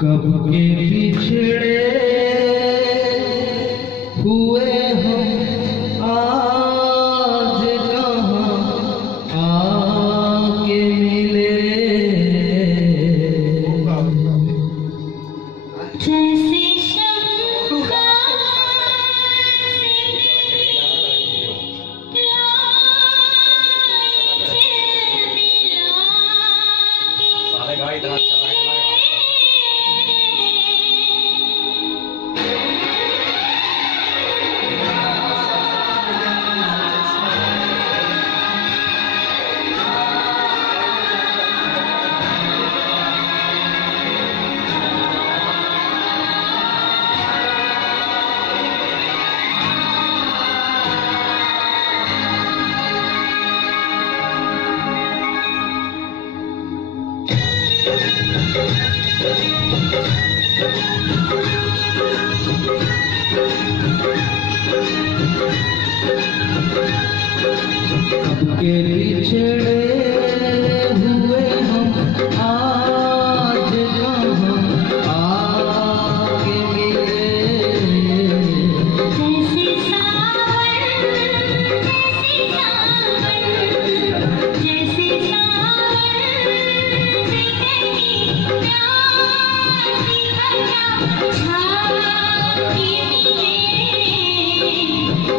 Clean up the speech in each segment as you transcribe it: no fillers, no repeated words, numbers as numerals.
कब के बिछड़े हुए हम आज कहाँ आके मिले। जैसे शंका के बिछड़े हुए हम आज कहाँ आके मिले। जैसे सावन जैसे सावन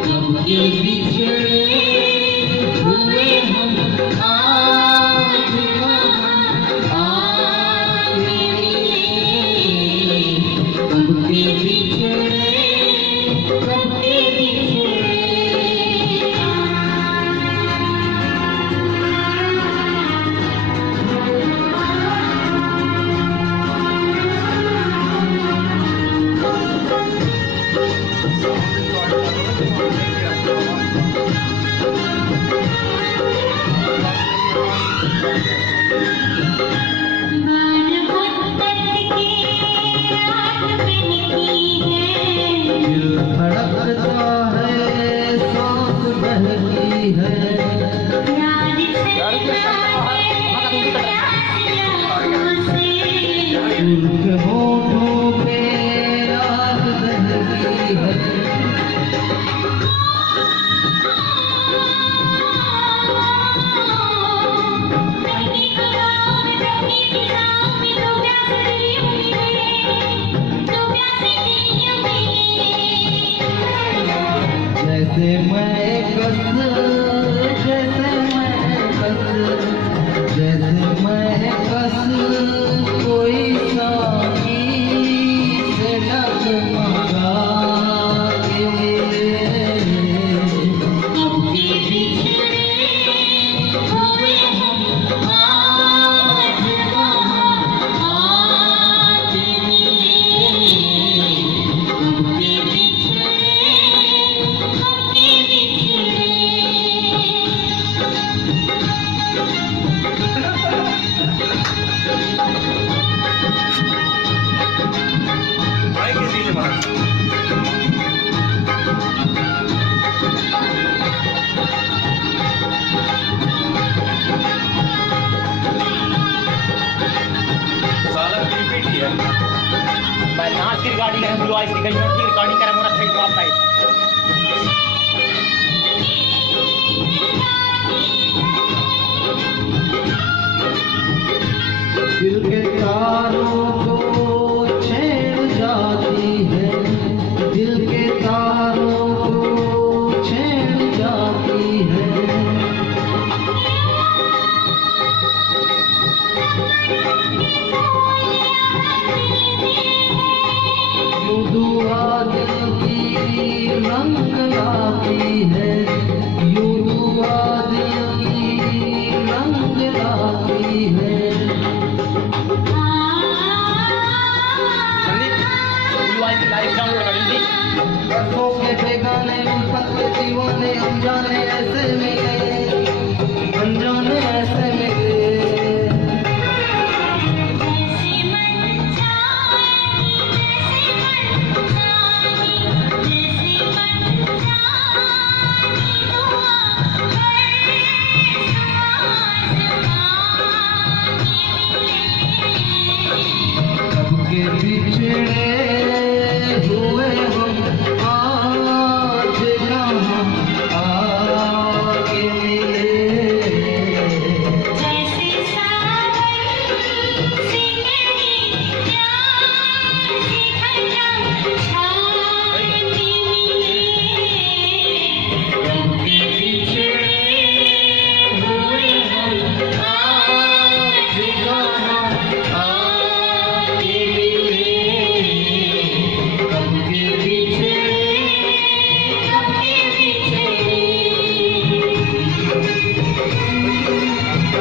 कब के बिछड़े हुए हम आज कहाँ आके मिले। कब के बिछड़े कब के दिल धड़कता है सांस बहती है। उनके होठों पे रात बहती है। जैसे मैं कस कोई साकी से डगमगा के मिले। कब के बिछड़े हुए हम आज कहाँ आके मिले। कब के बिछड़े कब के बिछड़े। मैं नाच की रिकॉर्डिंग करें ब्लू आइस की रिकॉर्डिंग करें मोरा फेक ड्रॉप टाइप दिल के तारों को छेड़ जाती है। दिल के तारों को छेड़ जाती है। यूं दुआ दिल की रंग लाती है। यूं दुआ दिल की रंग लाती है।